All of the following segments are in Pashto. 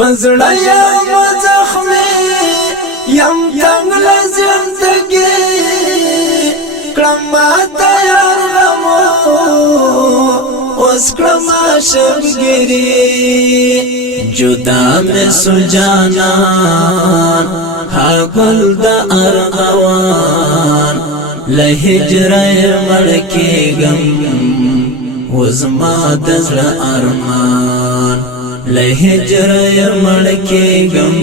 پزړه یم زخمي یم تنگ لزندگی کړم ماته یار غمو اوس کړم شبګری جدا مې سجانان ها ګل د ارغوان له هجر مړ کېږم وزما د زړه ارمان له هجر مړ کېږم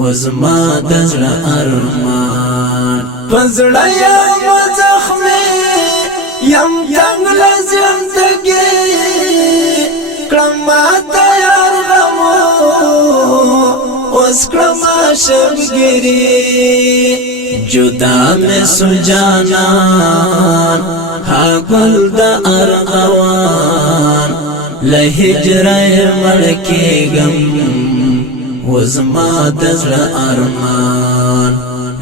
وزما د زړه ارمان پزړه یم زخمي یم تنگ لزندگی کړم ماته یار غمو اوس کړم شبګری جدا مې سجانان ها ګل د ارغوان له هجر مړ کېږم وزما د زړه ارمان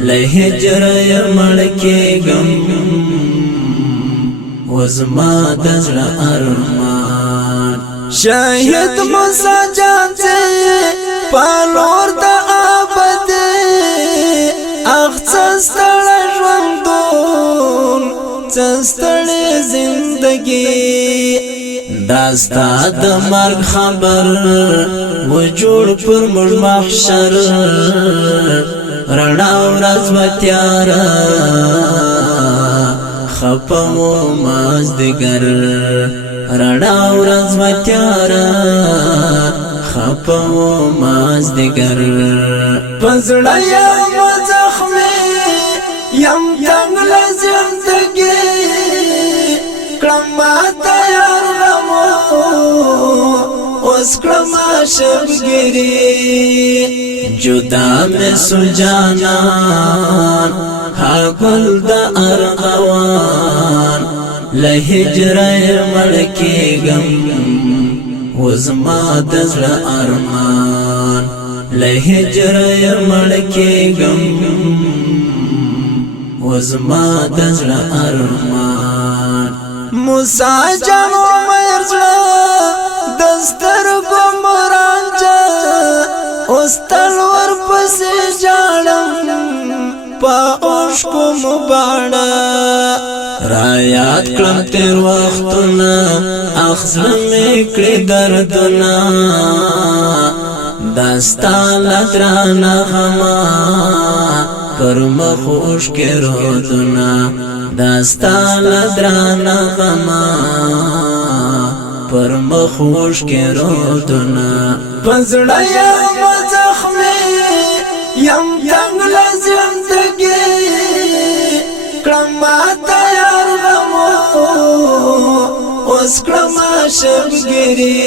له هجر مړ کېږم وزما د زړه ارمان شاهد موسی جان سے پالور د آباد اخڅستړ ژوندون څستړ زندگی داستا د مرګ خبر و جوړ پر مړ محشر رڼا ورځ و تیار خپمو مازدګر رڼا ورځ و تیار خپمو مازدګر پزړه یم زخمي یم تنگ لزندگی کړم ماته یار غمو اوس کړم شبګری جدا مې سجانان ها ګل د ارغوان له هجر مړ کېږم وزما د زړه ارمان له هجر مړ کېږم وزما د زړه ارمان موسی جان عمر زړه دستر ګمرانجا اوس تلور پسې جاړم پا عشقو مباړه را یاد کړم تیر وختونه اخزړه مې کړې دردونه داستا لدرانه غما پر مخ اوښکې رودونه داستا لدرانه غما پر مخ اوښکې رودونه پزړه یم زخمي یم تنگ لزندگی کړم ماته یار غمو اوس کړم شبګری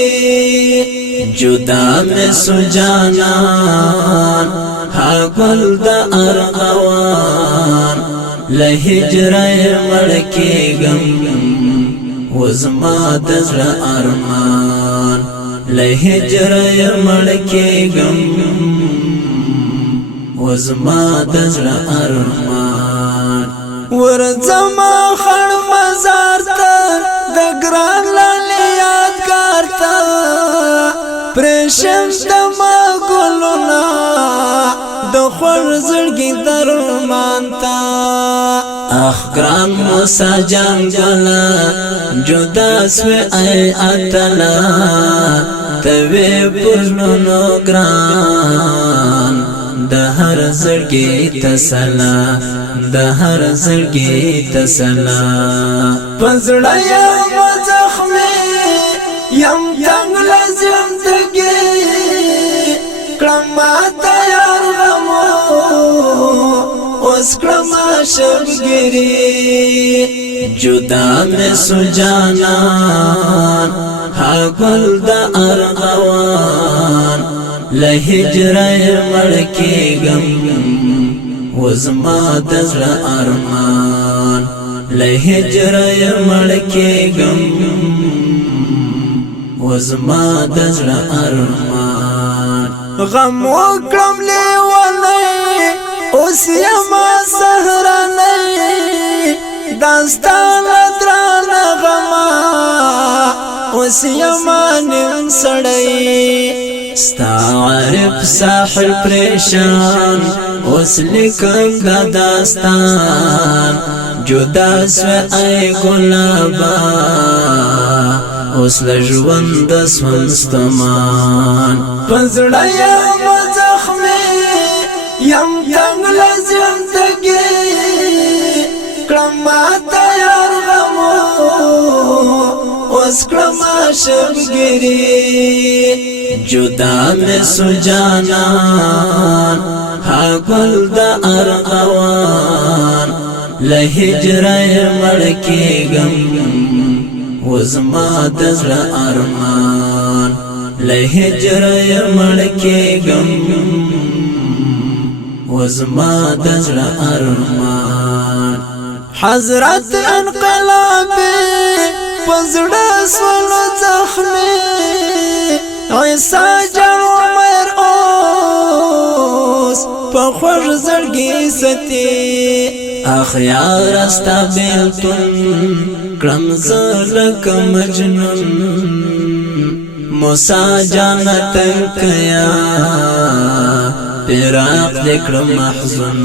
جدا مې سجانان ها ګل د ارغوان له هجر مړ کېږم وزما د زړه ارمان له هجر مړ کېږم وزما د زړه ارمان ورځما خړ مزار ته د ګران لاله یادګار ته پرشم د ما ګلونا د خور زړګي درمان ته اخ ګران موسی جان ګلا جدا سوی ای اتلا توی پرنو ګران د هر زړګي تسلا د هر زړګي تسلا پزړه یم زخمي یم تنگ لزندگی کړم ماته یار غمو اوس کړم شبګری جدا مې سجانان ها ګل د ارغوان له هجر مړ کېږم وزما د زړه ارمان له هجر مړ کېږم وزما د زړه ارمان غم وکړم لیونی اوس یما سهرنی داستان دران غما اوس یمانم سړی ستا عارف ساحل پریشان اوس لیکم دا داستان جدا سوی ای گلابا اوس لژوند سمستمان پزړه یم زخمي یم تنگ لازم دګي کړم تیار غمو اوس کړم شبګری جدا مې سجانان ها ګل د ارغوان له هجرې مړکېږم وزما د زړه ارمان له هجرې مړکېږم وزما د زړه ارمان حضرت انقلابي پزړه سولو زخمي عیسی جان عمر اوس په خوږ زړګي ستي اخیار استا بیلتون کړم زلک مجنون موسی جانت کیا فراق دکړم محزون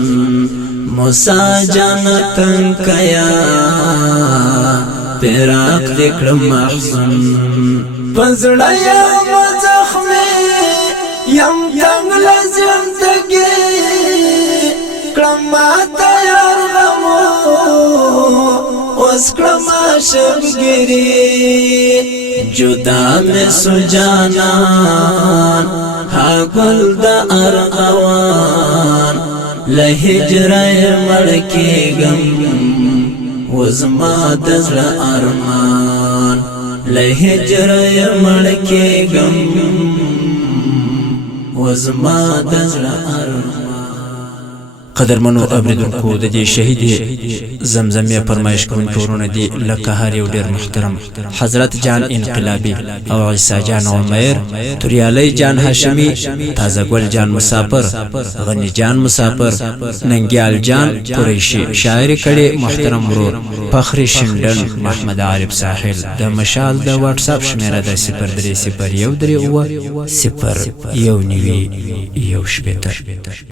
موسی جانت کیا فراق دکړم محزون پزړه یم زخمي یم تنگ لازم دګي کړم تیار غمو اوس کړم شبګری جدا مې سجانان ها ګل د ارغوان له هجرې مړکېږم وزما د زړه ارمان له هجرې مړکېږم وزما د زړه ارمان قدرمنو اوریدونکو د دې شهید زمزمه فرمایش کوونکو ورونه دي لکه هر یو ډیر محترم حضرت جان انقلابی او عیسی جان عمر توریالی جان هاشمی تازه ګل جان مسافر غنی جان مسافر ننګیال جان قریشی شاعر کړي محترم ورور فخری شندن محمد عارف ساحل د مشال د واتس اپ شمیره د 0301 0 1 9 1 شپته